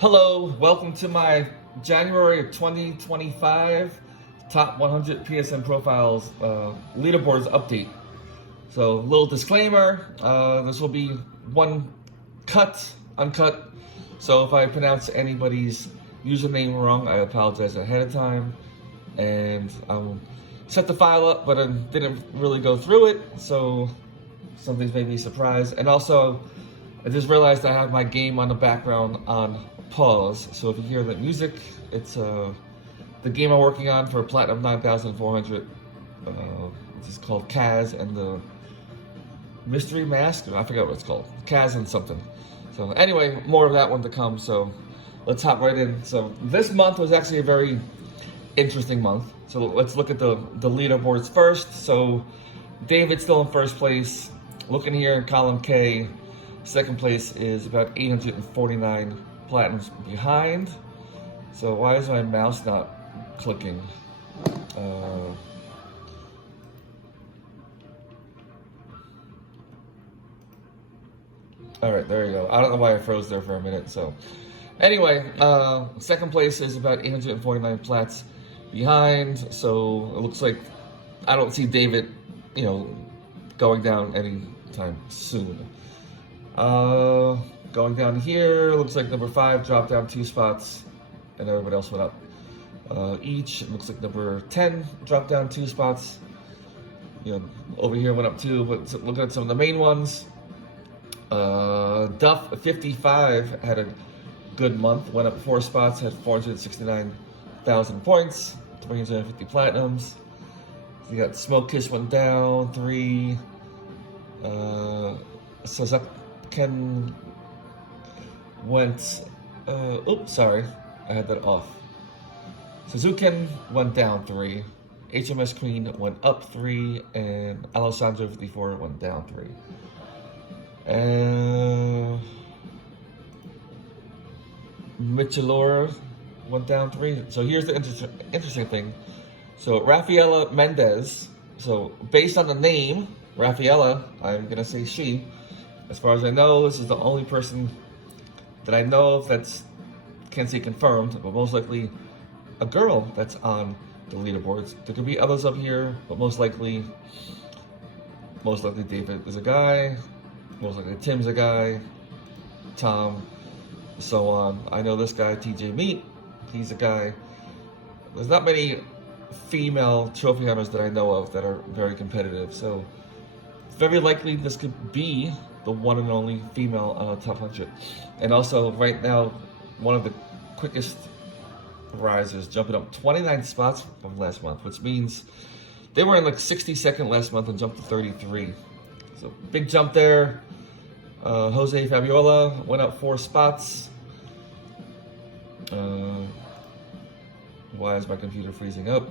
Hello, welcome to my January of 2025 top 100 PSN profiles leaderboards update. So, a little disclaimer, this will be one uncut. So if I pronounce anybody's username wrong, I apologize ahead of time. And set the file up, but I didn't really go through it, so some things made me surprised. And also, I just realized I have my game on the background on pause. So if you hear the music, it's the game I'm working on for Platinum 9400. It's just called Kaz and the Mystery Mask. I forgot what it's called. Kaz and something. So anyway, more of that one to come. So let's hop right in. So this month was actually a very interesting month. So let's look at the leaderboards first. So David's still in first place. Looking here in column K, second place is about 849 platinums behind. So why is my mouse not clicking? All right, there you go. I don't know why I froze there for a minute. So anyway, second place is about 849 plats behind. So it looks like I don't see David, going down anytime soon. Going down here, looks like number 5 dropped down 2 spots, and everybody else went up each. It looks like number 10 dropped down 2 spots. Over here went up 2, but looking at some of the main ones, Duff 55 had a good month, went up 4 spots, had 469,000 points, 350 platinums. You got Smoke Kiss went down 3. Ken went, oops, sorry, I had that off. Suzuken went down 3, HMS Queen went up 3, and Alessandro 54 went down 3. And Michelora went down 3. So here's the interesting thing. So Rafaela Mendez, so based on the name, Rafaela, I'm gonna say she. As far as I know, this is the only person that I know of that's, can't say confirmed, but most likely a girl that's on the leaderboards. There could be others up here, but most likely David is a guy, most likely Tim's a guy, Tom, so on. I know this guy, TJ Meat, he's a guy. There's not many female trophy hunters that I know of that are very competitive, so very likely this could be the one and only female on the top 100. And also, right now, one of the quickest risers, jumping up 29 spots from last month, which means they were in like 62nd last month and jumped to 33. So, big jump there. Jose Fabiola went up 4 spots. Why is my computer freezing up?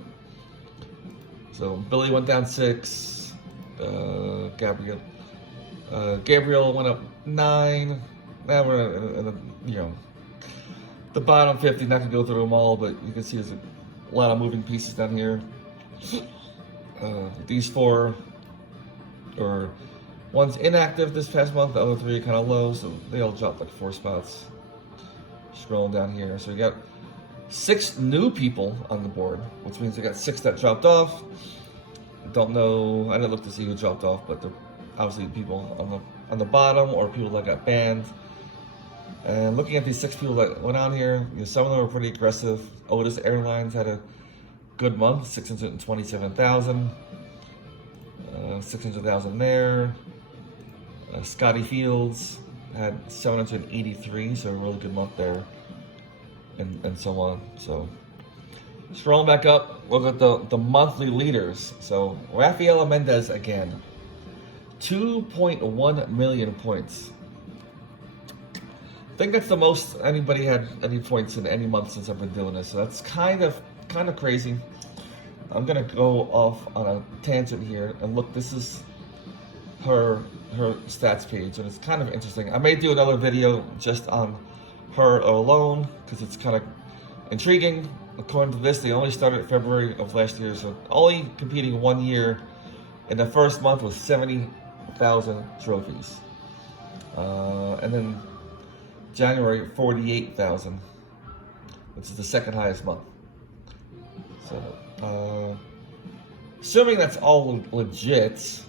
So, Billy went down 6. Gabriel went up 9. Now we're in the bottom 50. Not gonna go through them all, but you can see there's a lot of moving pieces down here. These 4 or one's inactive this past month. The other 3 are kind of low, so they all dropped like 4 spots. Scrolling down here, so we got 6 new people on the board, which means we got 6 that dropped off. Don't know. I didn't look to see who dropped off, but they're obviously people on the bottom or people that got banned. And looking at these 6 people that went on here, some of them were pretty aggressive. Otis Airlines had a good month, 627,000, 600,000 there. Scotty Fields had 783, so a really good month there, and so on. So scrolling back up, look at the monthly leaders. So Rafaela Mendez again, 2.1 million points. I think that's the most anybody had any points in any month since I've been doing this. So that's kind of crazy. I'm gonna go off on a tangent here and look. This is her stats page, and it's kind of interesting. I may do another video just on her alone because it's kind of intriguing. According to this, they only started February of last year, so only competing 1 year. In the first month was 70,000 trophies. And then January, 48,000. Which is the second highest month. So, assuming that's all legit,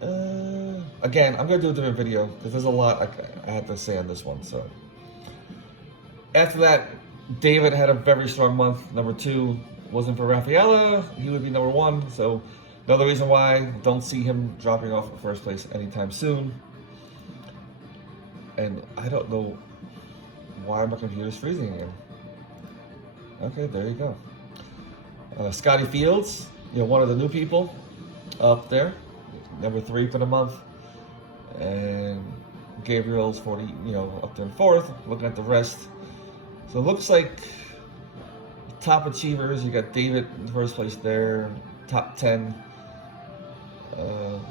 again, I'm going to do a different video because there's a lot I have to say on this one. So, after that, David had a very strong month. Number 2 wasn't for Rafaela. He would be number 1. So, another reason why I don't see him dropping off in first place anytime soon. And I don't know why my computer's freezing again. Okay, there you go. Scotty Fields, one of the new people up there, number 3 for the month. And Gabriel's 40, up there in 4th. Looking at the rest. So it looks like top achievers, you got David in first place there, top 10.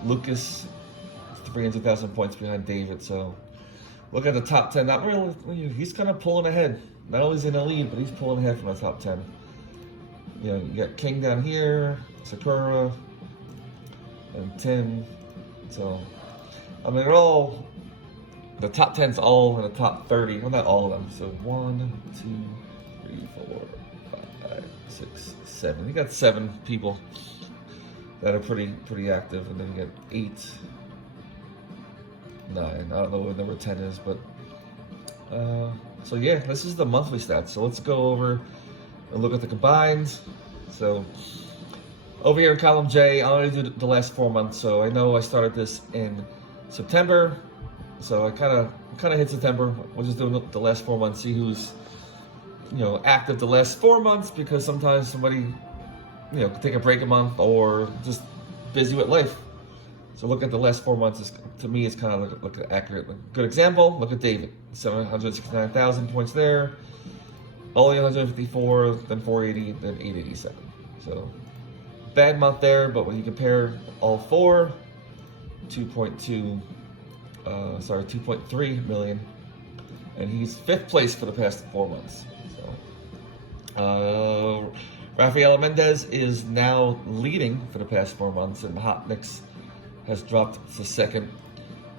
Lucas, 300,000 points behind David. So look at the top 10. Not really, he's kind of pulling ahead. Not only is he in the lead, but he's pulling ahead from the top 10. You got King down here, Sakura, and Tim. So, I mean, the top 10's all in the top 30. Well, not all of them. So 1, 2, 3, 4, 5, 6, 7. You got 7 people that are pretty active, and then you got 8, 9. I don't know what number 10 is, but so yeah, this is the monthly stats. So let's go over and look at the combined. So over here in column J, I only do the last 4 months. So I know I started this in September. So I kind of hit September. We'll just do the last 4 months, see who's active the last 4 months, because sometimes somebody could take a break a month or just busy with life. So look at the last 4 months. To me, it's kind of look at accurate. Good example. Look at David, 769,000 points there. Only 154, then 480, then 887. So bad month there, but when you compare all 4, 2.3 million, and he's 5th place for the past 4 months. So Rafaela Mendez is now leading for the past 4 months, and Hot Nicks has dropped to 2nd.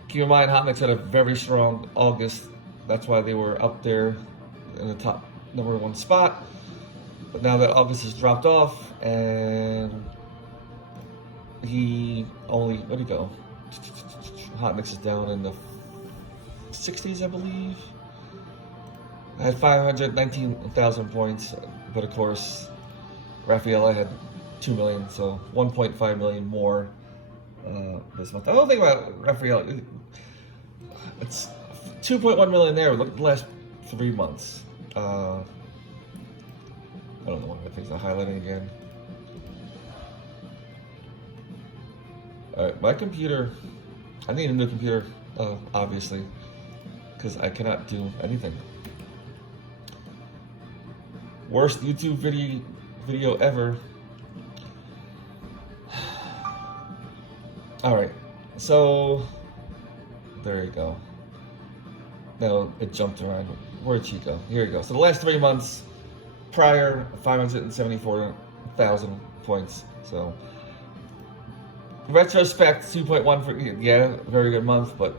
Keep in mind, Hot Nicks had a very strong August. That's why they were up there in the top number 1 spot. But now that August has dropped off, and he only, where'd he go? Hot Nicks is down in the 60s, I believe. I had 519,000 points, but of course, Rafaela had 2 million, so 1.5 million more this month. The other thing about Rafaela, it's 2.1 million there. Look at the last 3 months. I don't know why my things are highlighting again. Alright, my computer, I need a new computer, obviously, because I cannot do anything. Worst YouTube video ever. Alright, so there you go. Now it jumped around. Where'd she go? Here you go. So the last 3 months prior, 574,000 points. So retrospect, 2.1 for, yeah, very good month, but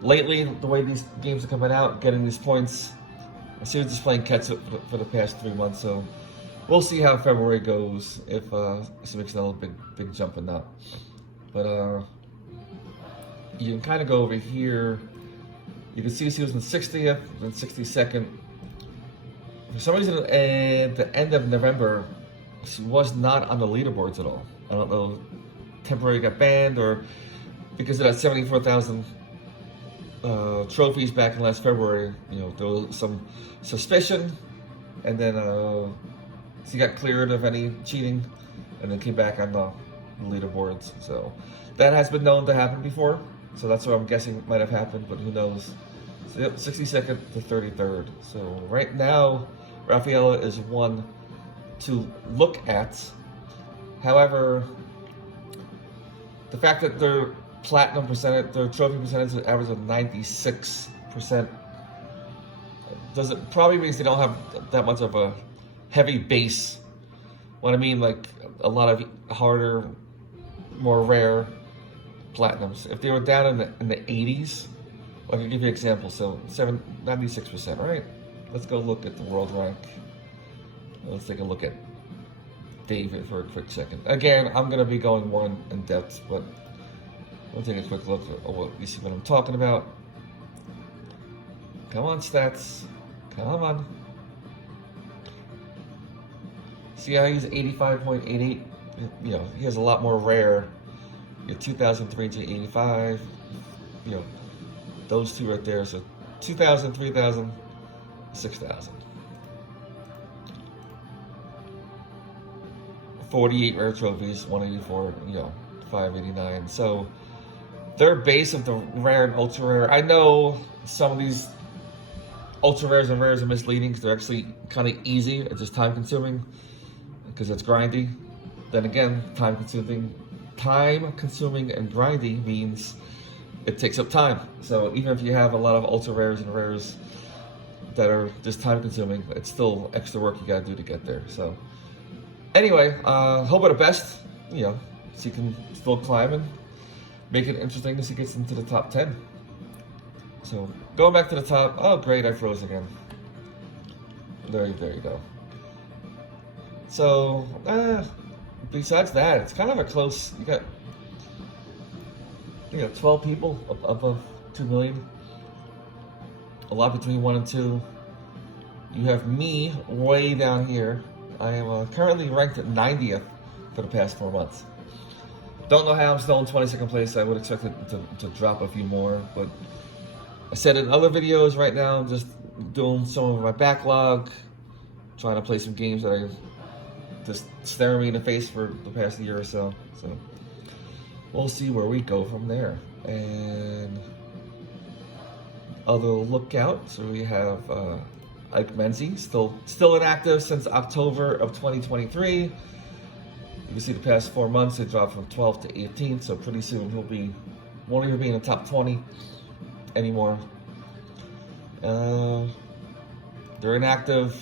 lately, the way these games are coming out, getting these points, I see just playing catch up for the past 3 months, so we'll see how February goes, if she makes another big jump in that. But you can kind of go over here. You can see she was in 60th, then 62nd. For some reason, at the end of November, she was not on the leaderboards at all. I don't know, temporarily got banned, or because of that 74,000 trophies back in last February, there was some suspicion, and then she got cleared of any cheating, and then came back on the leaderboards. So that has been known to happen before, so that's what I'm guessing might have happened, but who knows. So, yep, 62nd to 33rd. So right now, Rafaela is one to look at. However, the fact that their platinum percentage, their trophy percentage is an average of 96%, probably means they don't have that much of a heavy base. What I mean, like a lot of harder, more rare platinums. If they were down in the 80s I can give you an example. So 96%, right? Let's go look at the world rank. Let's take a look at David for a quick second. Again, I'm going to be going more in depth, but we'll take a quick look at what you see what I'm talking about. Come on, stats. Come on. See how he's 85.88? You know, he has a lot more rare. You 2,385. You know, those two right there. So 2,000, 3,000, 6,000. 48 rare trophies, 184, you know, 589. So their base of the rare and ultra rare. I know some of these ultra rares and rares are misleading because they're actually kind of easy. It's just time consuming because it's grindy. Then again, time consuming and grindy means it takes up time. So even if you have a lot of ultra rares and rares that are just time consuming, it's still extra work you gotta do to get there. So anyway, hope for the best, you know, so you can still climb and make it interesting as he gets into the top 10. So going back to the top, oh great, I froze again. There you go. So, besides that, it's kind of a close, you got 12 people above 2 million. A lot between 1 and 2. You have me way down here. I am currently ranked at 90th for the past 4 months. Don't know how I'm still in 22nd place. I would expect it to drop a few more, but I said in other videos right now, I'm just doing some of my backlog, trying to play some games that are just staring me in the face for the past year or so. So we'll see where we go from there. And other lookout, so we have Ike Menzie, still inactive since October of 2023. You can see the past 4 months it dropped from 12th to 18th, so pretty soon won't even be in the top 20 anymore. They're inactive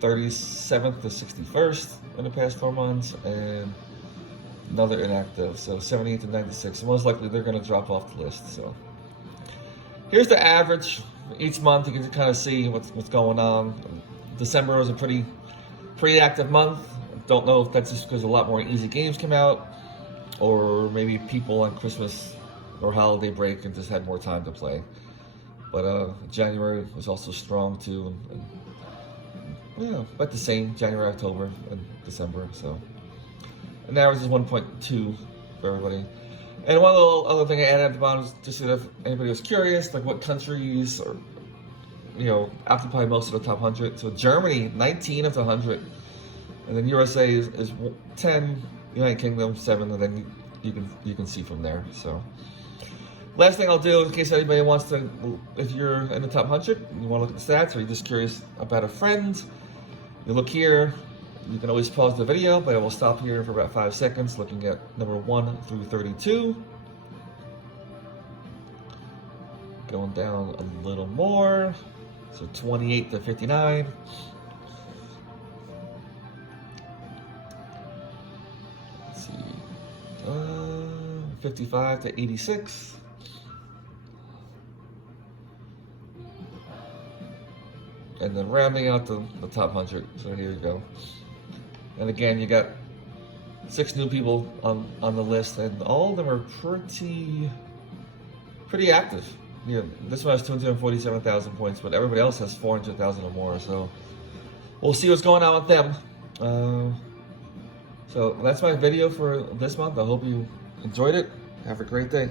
37th to 61st in the past 4 months, and another inactive, so 78th to 96. So most likely they're going to drop off the list. So here's the average each month. You can kind of see what's going on. December was a pretty active month. Don't know if that's just because a lot more easy games came out, or maybe people on Christmas or holiday break and just had more time to play. But January was also strong too, and yeah, about the same, January, October, and December. So an average is 1.2 for everybody. And one little other thing I added at the bottom is just if anybody was curious, like what countries are, occupy most of the top 100. So Germany, 19 of the 100, and then USA is 10, United Kingdom 7, and then you can see from there. So last thing I'll do, in case anybody wants to, if you're in the top 100, you want to look at the stats, or you're just curious about a friend, you look here. You can always pause the video, but I will stop here for about 5 seconds, looking at number 1 through 32. Going down a little more, so 28 to 59. Let's see, 55 to 86. And then rounding out the top 100, so here you go. And again, you got 6 new people on the list, and all of them are pretty active. This one has 247,000 points, but everybody else has 400,000 or more. So we'll see what's going on with them. So that's my video for this month. I hope you enjoyed it. Have a great day.